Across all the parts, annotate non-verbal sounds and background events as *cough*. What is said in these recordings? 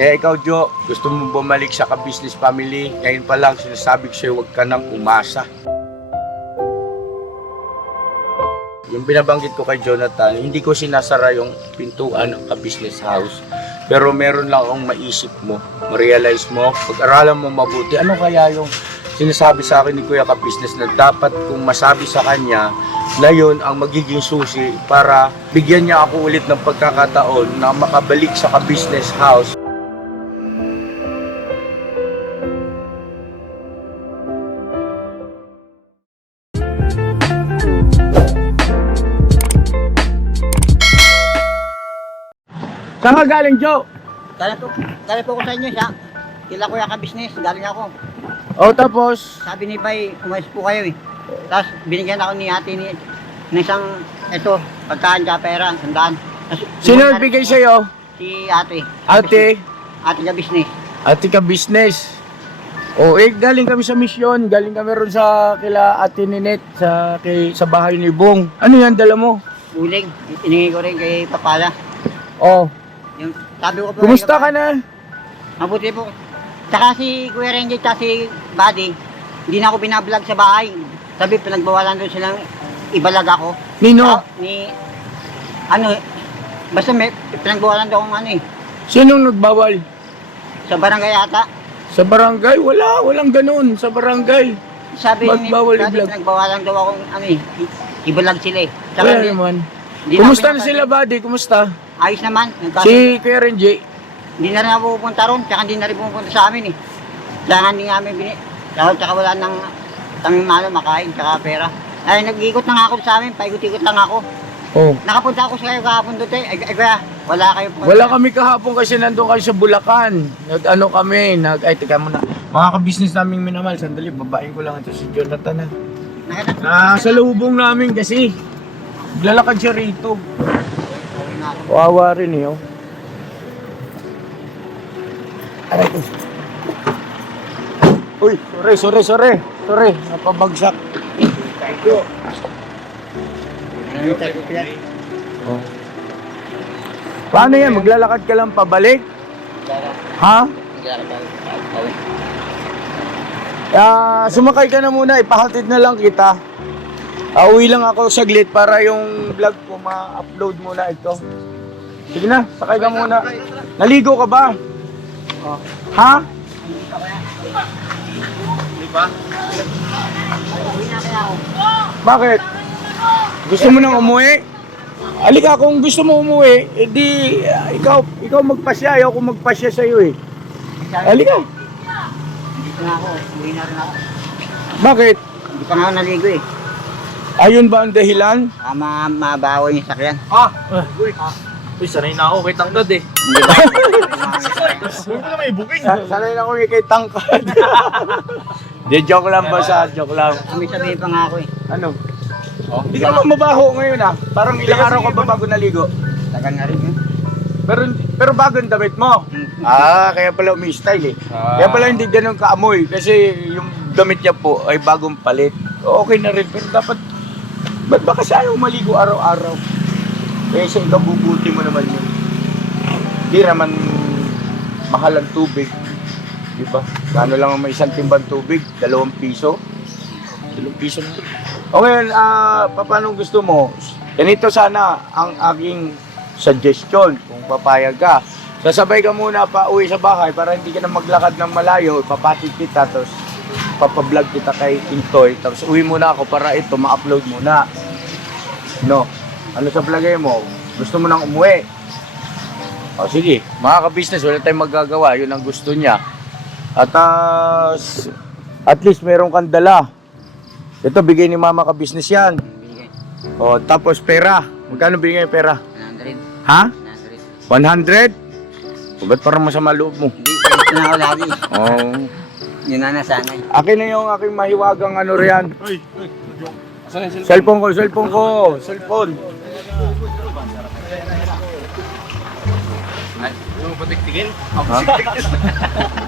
Kaya ikaw, Jo, gusto mo bumalik sa ka-business family, ngayon pa lang sinasabi ko sa'yo, huwag ka nang umasa. Yung binabanggit ko kay Jonathan, hindi ko sinasara yung pintuan ng ka-business house. Pero meron lang akong maisip mo, ma-realize mo, pag-aralan mo mabuti, ano kaya yung sinasabi sa akin ni Kuya ka-business na dapat kung masabi sa kanya na yun ang magiging susi para bigyan niya ako ulit ng pagkakataon na makabalik sa ka-business house. Saan ka galing, Joe? Galing po, galing po ko sa inyo sa kila ko yung business galing ako. O tapos, Sabi ni Bay, umalis po kayo eh. Tapos binigyan ako ni ate ni ng isang, ito, pagkain ka pera, sandaan. Tapos, sino nagbigay sa'yo? Si ate. Ate? Ate ka business. Ate ka business. O eh, galing kami sa misyon, galing kami ron sa kila Ate Ninette, sa, kay, sa bahay ni Bong. Ano yan, dala mo? Uling, iningi ko rin kay Papala. Oh, Yung, sabi ko po. kumusta ka na? Mabuti po. Tsaka si Kuya Renji, tsaka si Buddy, hindi na ako binablog sa bahay. Sabi, pinagbawalan doon silang ibalag ako. Nino? Tsaka Ni, ano, basta may pinagbawalan daw akong ano eh, Sinong nagbawal? sa barangay ata. Sa barangay? Wala, walang ganun. Sa barangay. Sabi Magbawal ni, sabi i-vlog. pinagbawalan daw akong ano eh, ibalag sila eh. Tsaka Wala naman. hindi Kumusta na sila, buddy? Kumusta? Ayos naman. Si Kuya Renji? Hindi na rin ako pupunta ron, tsaka hindi na rin pupunta sa amin eh. Hindi nga namin bini... Tsaka, tsaka wala nang taming malo makain, tsaka pera. Ay, nag-ikot na nga ako sa amin, paikot-ikot lang ako. Oh. Nakapunta ako sa kayo kahapon doon, eh. Ay, ay, kuya, wala kayo. Wala kami kahapon kasi nandun kayo sa Bulacan. Nag-ano kami, nag... Ay, teka muna. Mga ka-business naming minamahal. Sandali, babaeng ko lang ito si Jonathan. ah. Nakita- Ah, sa lubong namin kasi. Lalakad siya rito. Wawa rin eh, oh. Aray. Uy, sorry, sorry, sorry. Sorry, napabagsak. Ko kuya. Oh. Paano yan? Maglalakad ka lang pabalik? Ha? Ah, sumakay ka na muna, ipahatid na lang kita. Auwi lang ako saglit para yung vlog ko ma-upload muna ito. Sige na, sakay ka muna. Naligo ka ba? Ha? Bakit? Gusto mo nang umuwi? Halika, kung gusto mo umuwi, edi ah, ikaw, ikaw magpasya, ayaw ko magpasya sa'yo eh. Halika. Dito na ako, uwi na rin ako. Bakit? Hindi pa nga naligo eh. Ayun ba ang dahilan? Baka ma mabaho yung sakyan. Ah! Uy! Uy, sanay na ako kay Tangkad eh. Hindi ba? Huwag na may booking. Sa- Sanay na ko kay tangkad. *laughs* Di, joke lang ba sa joke lang. Kami sabihin pa nga ako eh. Ano? Hindi ka mabaho ngayon ah. Parang ilang araw ka ba bago naligo? Tagal na rin yun. Pero pero bago ang damit mo. Ah, kaya pala umi-style eh. Kaya pala hindi ganun kaamoy kasi yung damit niya po ay bagong palit. Okay na rin pero dapat ba't ba kasi ayaw maligo araw-araw? Eh sa ikaw bubuti mo naman yun. Hindi naman mahal ang tubig. Di ba? Kano lang ang may isang timbang tubig? Dalawang piso? Dalawang piso na. Okay, ah, paano gusto mo? Ganito sana ang aking suggestion kung papayag ka. Sasabay ka muna pa uwi sa bahay para hindi ka na maglakad ng malayo. Ipapatid kita tapos papablog kita kay Intoy. Tapos uwi muna ako para ito ma-upload muna. No? Ano sa vlogay mo? Gusto mo nang umuwi? O sige, mga ka-business, wala tayong magagawa. Yun ang gusto niya. At s- at least meron kang dala. Ito, bigay ni mama ka-business yan. Binigay. O, tapos pera. Magkano bigay yung pera? 100. Ha? 100. 100? O, ba't parang masama loob mo? Hindi, na ako lagi. Oh. Yun na nasanay. Akin na yung aking mahiwagang ano riyan. Cellphone? Ko, cellphone ko. Cellphone. Ano mo patiktigin?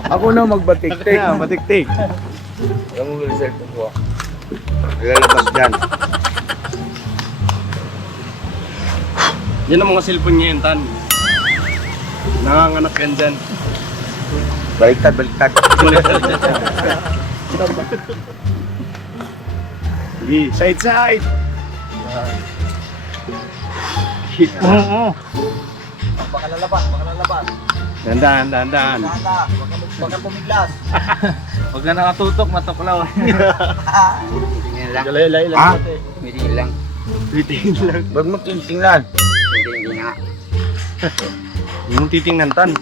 Ako na magbatik-tik. *laughs* Na, patiktik. Alam mo yung cellphone ko. ah. Lalabas dyan. Yan ang mga cellphone niya yan, Tan. Nanganganak yan dyan. Baliktad, baliktad. Sige, side side. Baka lalabas, baka lalabas. Dandan, dandan. Baka, baka pumiglas. Huwag na nakatutok, matuklaw. Tingin lang. Galay, lay lang. Ah? Tingin lang. Titingin lang. Huwag mo titingnan. Hindi, hindi nga. Yung titingnan tan.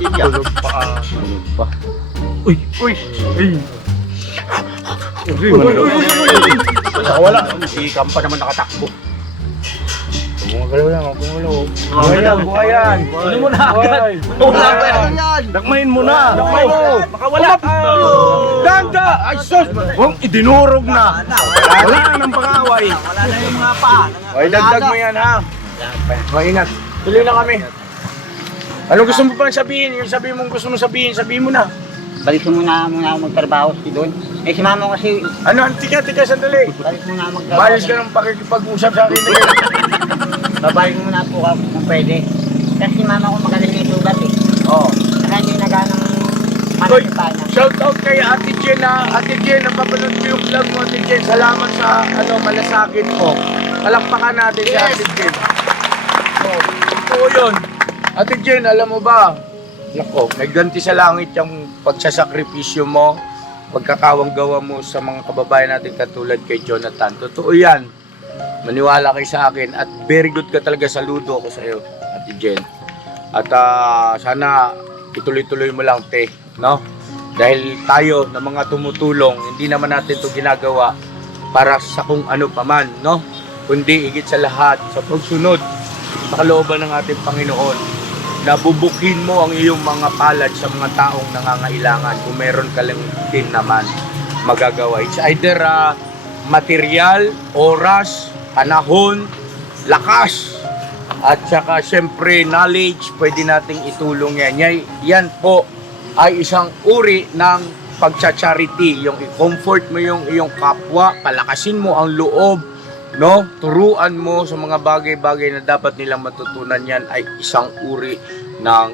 Tulog pa. Tulog pa. Uy! Uy! Uy! Uy! Uy! Uy! Nakawala. Si Kampa naman nakatakbo. Gumagalaw lang, gumagalaw. Buhayan, buhayan. Ano mo na agad? Wala pa yan. Dakmayin mo na! Dakmayin mo. Makawala! Ganda! Ay, sus! Huwag idinurog na! Wala na ng pangaway! Wala na yung mga pa. Ay, dagdag mo yan, ha? Maingat. Tuloy na kami. Ano gusto mo pa sabihin? Yung sabihin mong gusto mo sabihin, sabihin mo na. Balik mo muna muna ako magtrabaho si doon. Eh si mama kasi, Ano? Tika, tika, sandali. balik muna ako magtrabaho. Maayos ka ng pakikipag-usap sa akin. *laughs* Babalik muna po ako kung pwede. Kasi si mama ko magaling yung sugat eh. Oo. Saka hindi naganang Hoy, manasipa niya. shout out kay Ate Jen na Ate Jen, napapanood ko yung vlog mo Ate Jen. Salamat sa ano, malasakit mo. Palakpakan natin si Ate Jen. So, totoo yun. Ate Jen, alam mo ba? Nako, may ganti sa langit yung pagsasakripisyo mo, pagkakawang gawa mo sa mga kababayan natin katulad kay Jonathan. Totoo yan. Maniwala kay sa akin at very good ka talaga. Saludo ako sa iyo, Ate Jen. At ah, sana ituloy-tuloy mo lang, te, no? Dahil tayo na mga tumutulong, hindi naman natin to ginagawa para sa kung ano paman, no? Kundi higit sa lahat, sa pagsunod sa kalooban ng ating Panginoon, nabubukin mo ang iyong mga palad sa mga taong nangangailangan kung meron ka lang din naman magagawa. It's either ah, material, oras, panahon, lakas, at saka syempre knowledge, pwede nating itulong. Yan, yan po ay isang uri ng pagcha-charity. Yung i-comfort mo yung iyong kapwa, palakasin mo ang loob, no? Turuan mo sa mga bagay-bagay na dapat nilang matutunan yan ay isang uri ng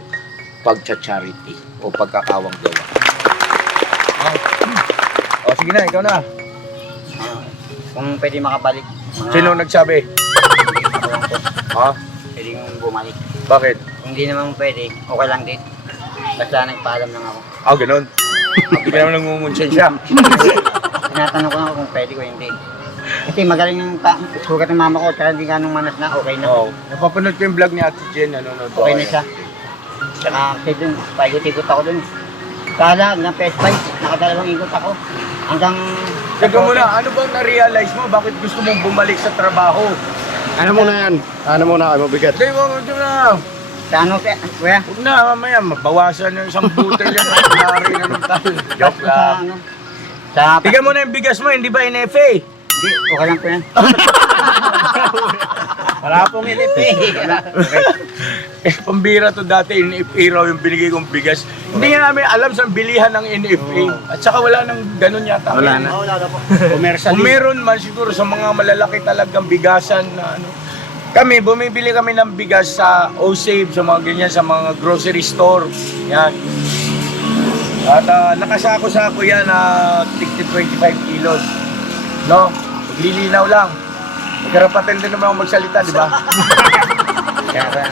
pagcha-charity o pagkakawang gawa. Oh. oh, sige na, ikaw na. Kung pwede makabalik. Mga, Sino nagsabi? *laughs* Ha? Pwede kong bumalik. Bakit? Kung hindi naman pwede, okay lang din. Basta nagpaalam lang ako. Ah, ganun. Hindi ka naman nangungunsyan siya. *laughs* Tinatanong ko nga kung pwede ko hindi. Kasi magaling yung pa, sugat ng mama ko, tsaka hindi ganong manas na, okay na. Oo. Napapanood ko yung vlog ni Ate Jen, nanonood Okay ako. na siya. Tsaka kasi dun, paikot-ikot ako dun. Kala, hanggang PS5, nakadalawang ikot ako. Hanggang... Teka muna, ano bang na-realize mo? Bakit gusto mong bumalik sa trabaho? Ano muna yan? Ano muna kayo mabigat? Hindi, wag mo na. Sa ano, pe- kuya? Huwag na, mamaya, mabawasan yung isang butel yan. Nangyari na ng tayo. Joke Sa lang. ano? Sa... Tingnan mo na yung bigas mo, hindi ba NFA? Hindi, okay lang po yan. *laughs* Wala pong ilip *laughs* eh. Pambira to dati, NFA raw yung binigay kong bigas. Hindi nga namin alam sa bilihan ng NFA. At saka wala nang ganun yata. Wala na. Wala na po. Kung meron man siguro sa mga malalaki talagang bigasan na ano. Kami, bumibili kami ng bigas sa O-Save, sa mga ganyan, sa mga grocery store. Yan. At ah, nakasako-sako yan na 60 25 kilos. No? Maglilinaw lang. Magkarapatan din naman ako magsalita, di ba? *laughs* Kaya?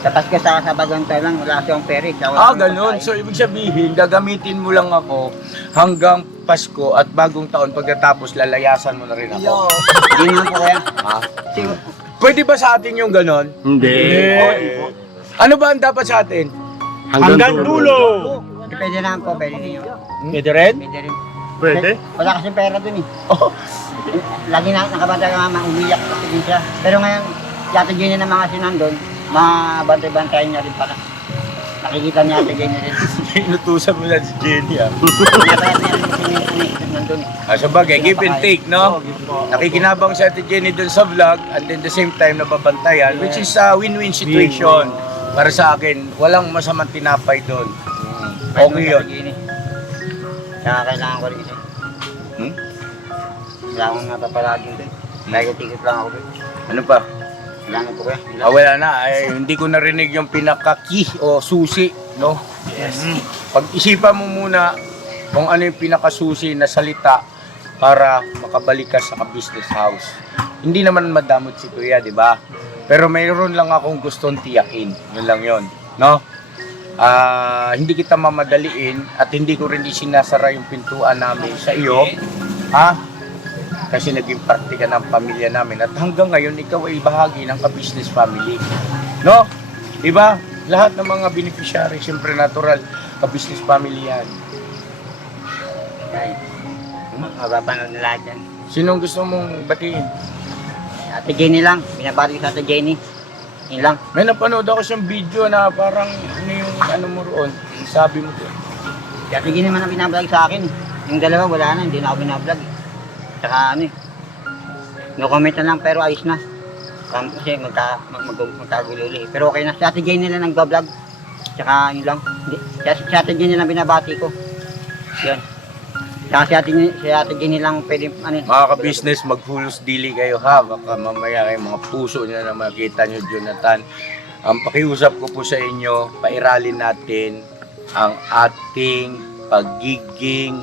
Sa Pasko sa Sabagon tayo lang, wala siyang wala Ah, ganun. So, ibig sabihin, gagamitin mo lang ako hanggang Pasko at bagong taon pagkatapos lalayasan mo na rin ako. Hindi naman po kaya. Ha? Pwede ba sa atin yung ganon? Hindi. Ano ba ang dapat sa atin? Hanggang dulo! pwede naman po, pwede din yun. Pwede rin? Pwede rin. Pwede? Wala kasi pera dun eh. Oh, Lagi na nakabantay ka mama, umiyak din siya. Pero ngayon, yata Jenny ng mga sinandun, mabantay-bantayan niya rin pala. Nakikita niya ate Jenny rin. *laughs* inutusan mo na si Jenny ah. Pinapayat niya rin kasi sinisip nandun eh. Ah, sa bagay, give and take, no? Nakikinabang si Ate Jenny dun sa vlog and then the same time nababantayan, which is a win-win situation. Para sa akin, walang masamang tinapay doon. Okay yun. Kaya kailangan ko rin siya. Hmm? Wala akong napapalagin dun. Kaya tikot lang ako dun. Ano pa? Po kuya. Wala. Ah, wala na. Ay, hindi ko narinig yung pinaka-key o susi, no? Yes. Pag-isipan mo muna kung ano yung pinakasusi na salita para makabalik ka sa business house. Hindi naman madamot si Kuya, di ba? Pero mayroon lang akong gustong tiyakin. Yun lang yun. No? Ah, hindi kita mamadaliin at hindi ko rin isinasara yung pintuan namin sa iyo. Ha? Kasi naging parte ka ng pamilya namin at hanggang ngayon ikaw ay bahagi ng ka-business family. No? Di ba? Lahat ng mga beneficiary, siyempre natural, ka-business family yan. Ay. Mabapanood na lahat yan. Sinong gusto mong batiin? Ate Jenny lang. Binabati ko sa Ate Jenny. Yun lang. May napanood ako siyang video na parang ano yung ano mo roon, sabi mo doon. Ate Jenny naman ang binablog sa akin. eh. Yung dalawa wala na. Hindi na ako binablog. eh. Tsaka ano eh. No comment na lang pero ayos na. Um, kasi magka, mag, mag, magkagulo ulit. Pero okay na. Si Ate Jenny lang nagbablog. Tsaka yun lang. Si Ate Jenny lang binabati ko. Yun. Tsaka si Ate, si Ate Jenny lang pwede ano eh. Mga ka-business, maghulos dili kayo ha. Baka mamaya kayo mga puso niya na makita niyo, Jonathan. Ang pakiusap ko po sa inyo, pairalin natin ang ating pagiging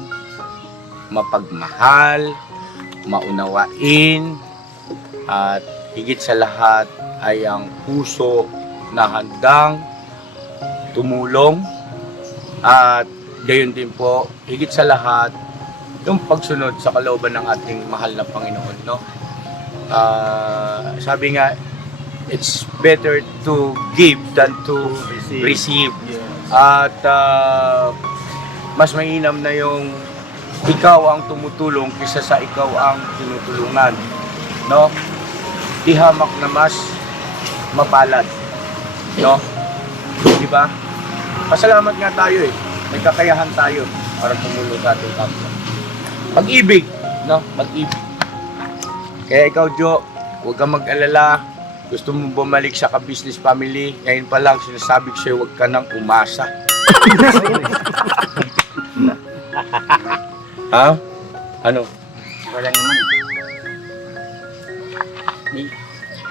mapagmahal, maunawain, at higit sa lahat ay ang puso na handang tumulong at gayon din po, higit sa lahat, yung pagsunod sa kalooban ng ating mahal na Panginoon, no? Ah, sabi nga, it's better to give than to Receive. receive. At ah, mas mainam na yung ikaw ang tumutulong kaysa sa ikaw ang tinutulungan. No? Di hamak na mas mapalad. No? Di ba? Pasalamat nga tayo eh. May kakayahan tayo para tumulong sa ating kapwa. Pag-ibig, no? Pag-ibig. Kaya ikaw, Jo, huwag kang mag-alala. Gusto mo bumalik sa ka-business family, ngayon pa lang sinasabi ko sa'yo, huwag ka nang umasa. *laughs* ha? Ano? Wala naman. Di,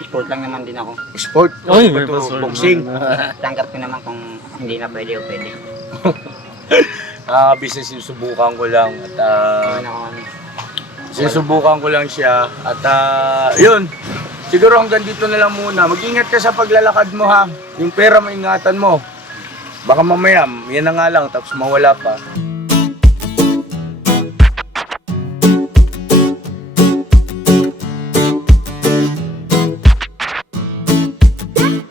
sport lang naman din ako. Sport? Oy, Ano ba may to? password Boxing? *laughs* Tanggap ko naman kung hindi na pwede o pwede. *laughs* Ah, business sinusubukan ko lang at ano. sinusubukan ko lang siya at ah, yun. Siguro hanggang dito na lang muna. Mag-ingat ka sa paglalakad mo ha. Yung pera maingatan mo. Baka mamaya, yan na nga lang, tapos mawala pa.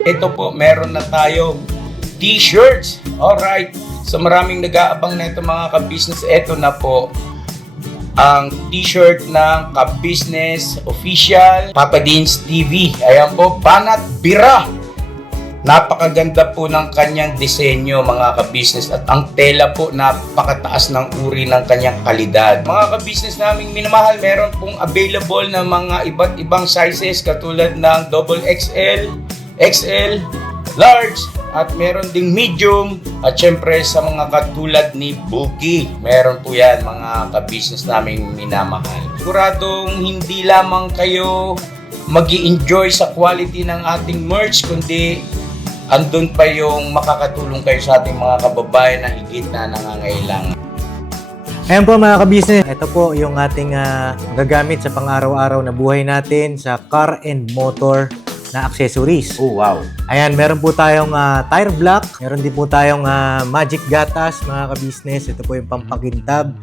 Ito po, meron na tayong t-shirts. Alright. So maraming nag-aabang na ito mga ka-business. Ito na po ang t-shirt ng ka-business official Papa Dean's TV. Ayan po, Banat Bira. Napakaganda po ng kanyang disenyo mga ka-business at ang tela po napakataas ng uri ng kanyang kalidad. Mga ka-business naming minamahal, meron pong available na mga iba't ibang sizes katulad ng double XL, XL, large, at meron ding medium at syempre sa mga katulad ni Buki. Meron po yan mga ka-business naming minamahal. Siguradong hindi lamang kayo mag enjoy sa quality ng ating merch kundi andun pa yung makakatulong kayo sa ating mga kababayan na higit na nangangailangan. Ayan po mga kabisnes, ito po yung ating ah, gagamit sa pang-araw-araw na buhay natin sa car and motor na accessories. Oh, wow. Ayan, meron po tayong ah, tire block, meron din po tayong ah, magic gatas mga kabisnes. Ito po yung pampakintab.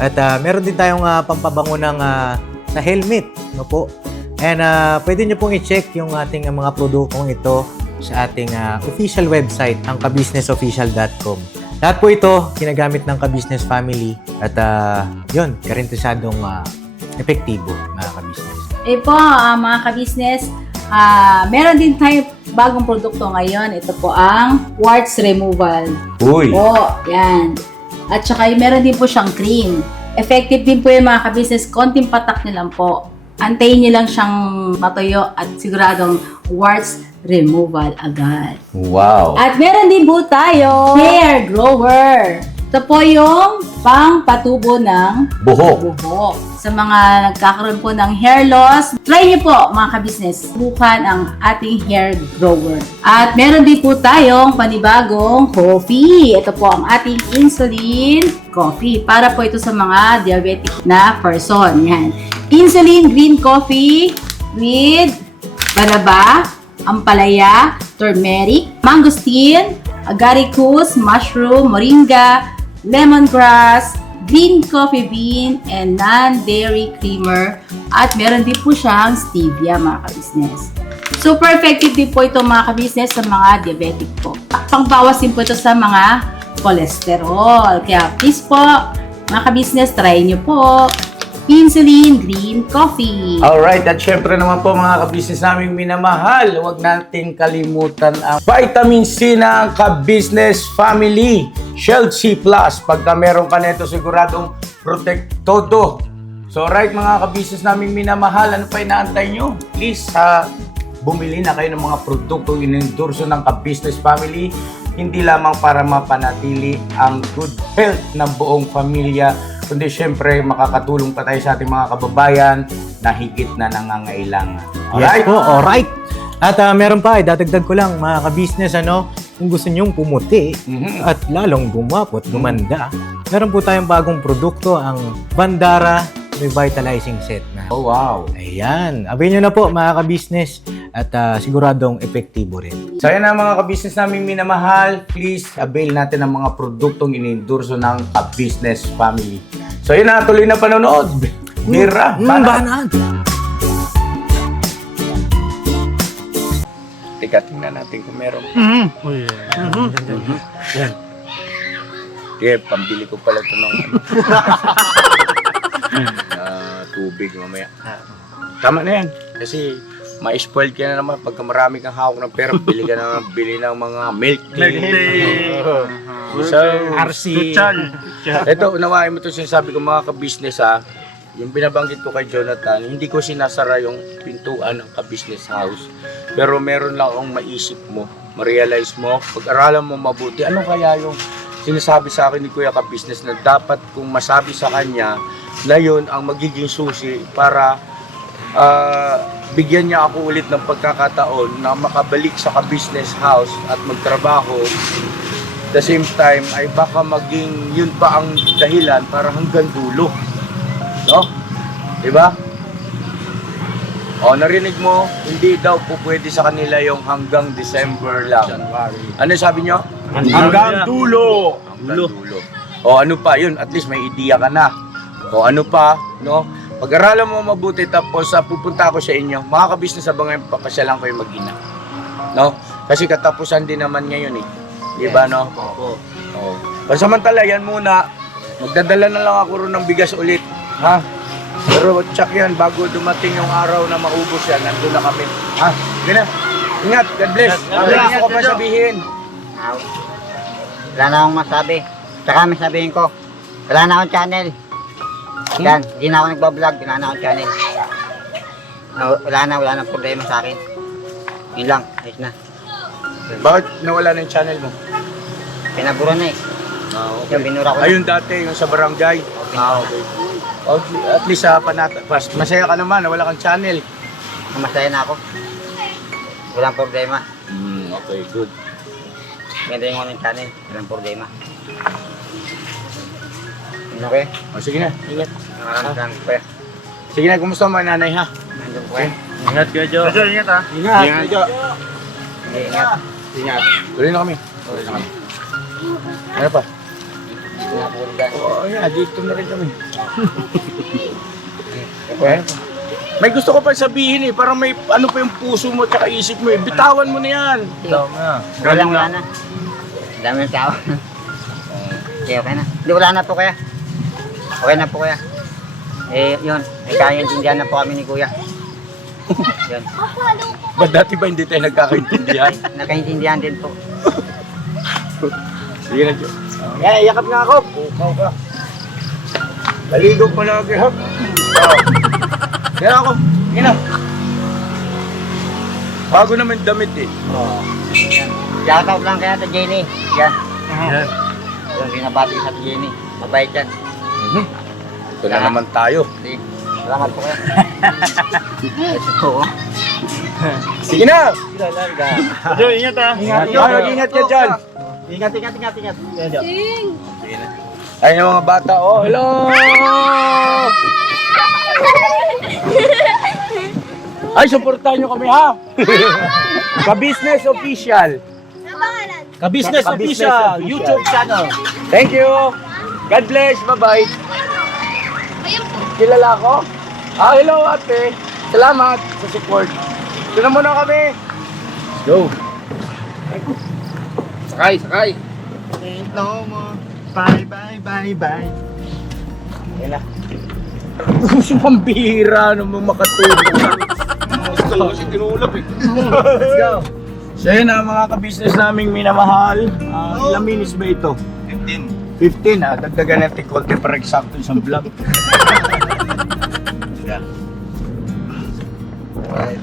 At ah, meron din tayong ah, pampabango ng ah, sa helmet, no po. And ah, pwede nyo pong i-check yung ating ah, mga produktong ito sa ating ah, official website, ang kabusinessofficial.com. Lahat po ito ginagamit ng ka-business family at ah, yun, karintisadong ah, epektibo mga ka-business. Eh po, ah, mga ka-business, ah, meron din tayo bagong produkto ngayon. Ito po ang warts removal. Uy. Po, yan. At saka meron din po siyang cream. Effective din po yung mga ka-business. Konting patak nyo lang po. Antayin nyo lang siyang matuyo at siguradong warts removal agad. Wow. At meron din po tayo hair grower. Ito po yung pang patubo ng Buhok. buhok. Sa mga nagkakaroon po ng hair loss, try niyo po mga kabisnes, subukan ang ating hair grower. At meron din po tayong panibagong coffee. Ito po ang ating insulin coffee. Para po ito sa mga diabetic na person. Yan. Insulin green coffee with banaba, ampalaya, turmeric, mangosteen, agaricus, mushroom, moringa, lemongrass, green coffee bean, and non-dairy creamer. At meron din po siyang stevia mga kabisnes. Super effective din po ito mga kabisnes sa mga diabetic po. Pangbawas din po ito sa mga cholesterol. Kaya please po, mga kabisnes, try nyo po. Insulin Green Coffee. Alright, at syempre naman po mga kabisnes naming minamahal, huwag nating kalimutan ang vitamin C ng ka-business family. Shield C. Pagka meron ka nito, siguradong protect todo. So right mga ka-business naming minamahal, ano pa inaantay nyo? Please, ha, bumili na kayo ng mga produktong inendorso ng ka-business family hindi lamang para mapanatili ang good health ng buong pamilya, kundi syempre makakatulong pa tayo sa ating mga kababayan na higit na nangangailangan. Yes Alright? po, alright. At ah, meron pa, idadagdag ko lang mga ka-business, ano, kung gusto nyong pumuti Mhm. at lalong gumapo at gumanda, meron po tayong bagong produkto, ang Bandara Revitalizing Set na. Oh, wow. Ayan, avail nyo na po mga ka-business at ah, siguradong epektibo rin. So yan ang mga ka-business namin minamahal. Please, avail natin ang mga produktong inendorso ng ka-business family. So yun na, tuloy na panonood. Bira, Mm, banat. banat. Teka, tingnan natin kung meron. Sige, pambili ko pala ito ng ano. *laughs* Tubig mamaya. Tama na yan. Kasi ma-spoil ka na naman pagka marami kang hawak ng pera, bili ka na bili ng mga milk tea. *laughs* So, RC. Ito, unawain mo ito sinasabi ko mga ka-business ha. Yung binabanggit ko kay Jonathan, hindi ko sinasara yung pintuan ng ka-business house. Pero meron lang akong maisip mo, ma-realize mo, pag-aralan mo mabuti, ano kaya yung sinasabi sa akin ni Kuya ka-business na dapat kung masabi sa kanya na yun ang magiging susi para ah, bigyan niya ako ulit ng pagkakataon na makabalik sa ka-business house at magtrabaho the same time ay baka maging yun pa ang dahilan para hanggang dulo. No? 'Di ba? O, narinig mo, hindi daw po pwede sa kanila yung hanggang December lang. Ano sabi nyo? Hanggang dulo! Hanggang dulo. O, ano pa, yun, at least may idea ka na. O, ano pa, no? Pag-aralan mo mabuti tapos sa pupunta ako sa inyo, mga kabisnes abangan papasyalan ko yung mag-ina. No? Kasi katapusan din naman ngayon eh. Di ba, no? Oo. Oh. Pansamantala, yan muna. Magdadala na lang ako ron ng bigas ulit. Ha? Pero check yan, bago dumating yung araw na maubos yan, nandun na kami. Ha? Sige na. Ingat, God bless. Ano gusto ko pa sabihin? Wala na akong masabi. Tsaka may sabihin ko, wala na akong channel. Yan, hindi na ako nagbablog, wala na akong channel. Ah, Wala na, wala na problema sa akin. Yun lang, ayos na. Bakit nawala na yung channel mo? Pinabura na eh. Ah, Yung binura ko na. Ayun dati, yung sa barangay. Ah, okay. O, At least sa panata, pas, masaya ka naman na wala kang channel. Masaya na ako. Walang problema. Hmm, okay, good. Ganda yung unang channel. Walang problema. Okay? O, sige na, ingat. Maraming salamat po. Sige na, kumusta mo nanay ha? Po eh. Ingat ka, Jo. Jo, ingat ha. Ingat. Ingat. Hindi, ingat. Ingat. Tuloy na kami. Tuloy na kami. Ano pa? Oo, yeah, dito na rin kami. *laughs* Okay. May gusto ko pa sabihin eh, parang may ano pa yung puso mo at isip mo eh. Bitawan mo na yan. Wala, wala na. Dami ng tao. *laughs* Okay, okay na. Hindi, wala na po kaya. Okay na po kaya. Eh, yun. May kaya na po kami ni Kuya. *laughs* yun. Ba dati ba hindi tayo nagkakaintindihan? *laughs* Nakaintindihan din po. *laughs* Sige na, Jo. Yeah, yakap nga ako. Pukaw ka. Baligo pa lagi. Oh. Kaya ako. Na. Bago naman damit eh. Shoutout lang kaya sa Jenny. Yan. Yung binabati sa Jenny. Mabait yan. Ito na naman tayo. Salamat po kayo. Ito po. oh. Sige na! Jojo, ingat ha. Ingat, ingat, ingat ka dyan. Ingat, ingat, ingat, ingat. Ayun yung mga bata, oh, hello! Ay, supportahan nyo kami, ha? Ka-business official. Ka-business official, YouTube channel. Thank you. God bless. Bye-bye. Kilala ko? Ah, hello, ate. Salamat sa support. Na muna kami. Let's go. Sakay, sakay. No more. Bye, bye, bye, bye. Gusto pambihira naman makatulog. Kasi tinulap eh. Let's go. So yun na mga ka-business naming minamahal. Ah, ilang minutes ba ito? 15. 15 ah. Dagdagan natin konti para eksakto sa vlog. *laughs* yeah. Alright.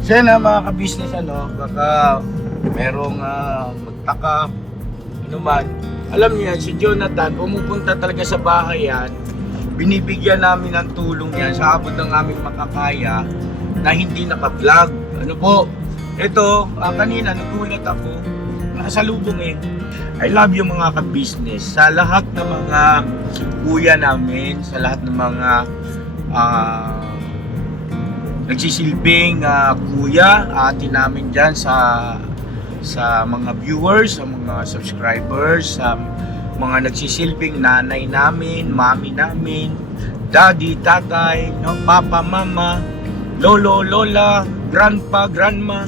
So yun na mga ka-business ano, baka merong ah, magtaka, ano man. Alam niyo yan, si Jonathan, pumupunta talaga sa bahay yan, binibigyan namin ng tulong yan sa abot ng aming makakaya na hindi naka-vlog. Ano po? Ito, ah, kanina nagulat ako, eh. I love you mga ka-business. Sa lahat ng mga kuya namin, sa lahat ng mga ah, nagsisilbing ah, kuya, ate namin dyan sa sa mga viewers, sa mga subscribers, sa mga nagsisilbing nanay namin, mami namin, daddy, tatay, no, papa, mama, lolo, lola, grandpa, grandma,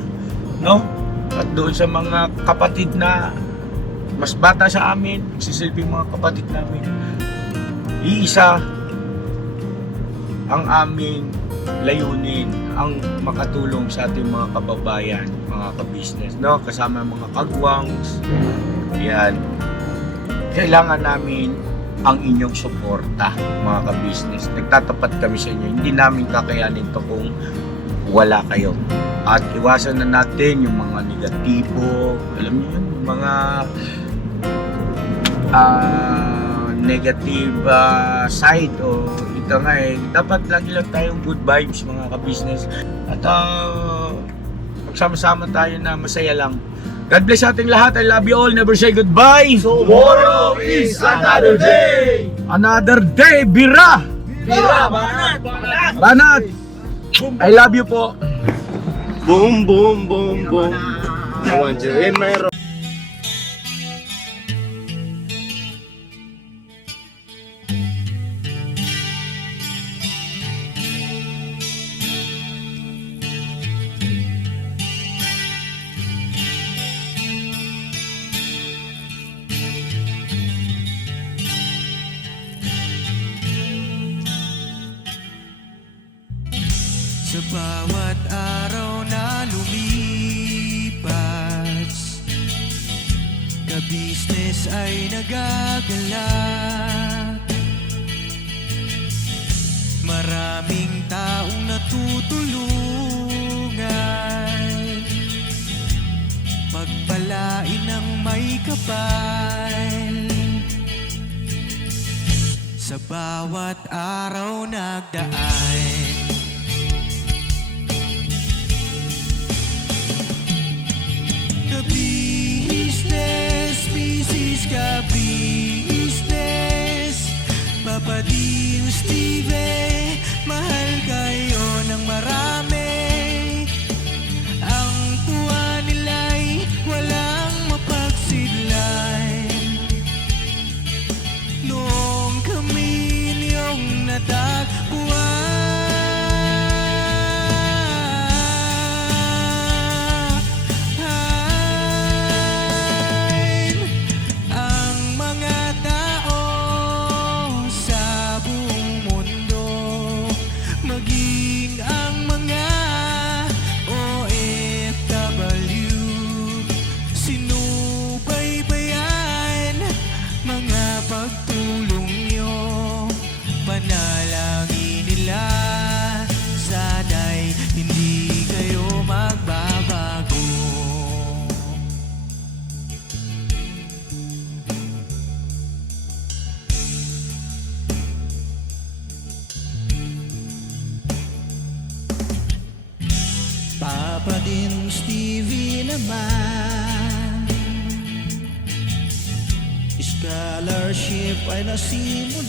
no? Doon sa mga kapatid na mas bata sa amin, nagsisilbing mga kapatid namin. Iisa ang aming layunin ang makatulong sa ating mga kababayan, mga ka-business, no? Kasama ang mga kagwangs. Yan. Kailangan namin ang inyong suporta, mga ka-business. Nagtatapat kami sa inyo. Hindi namin kakayanin to kung wala kayo. At iwasan na natin yung mga negatibo, alam niyo yun, yung mga ah, negative ah, side o ito nga eh, dapat lagi lang tayong good vibes mga ka-business. At ah, magsama-sama tayo na masaya lang. God bless ating lahat. I love you all. Never say goodbye. Tomorrow is another day. Another day, Bira! Tira, banat, banat. Banat! I love you po. Boom boom boom boom. Wanjuin merah Sebab. Ka-business ay nagagalak. Maraming taong natutulungan. Pagpalain ng may kapal. Sa bawat araw nagdaan Adios, ay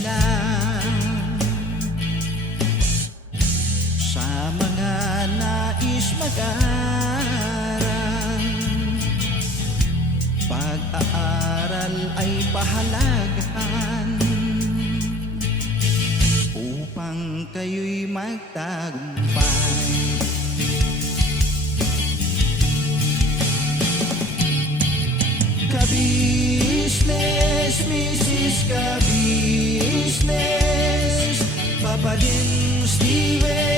Papa din,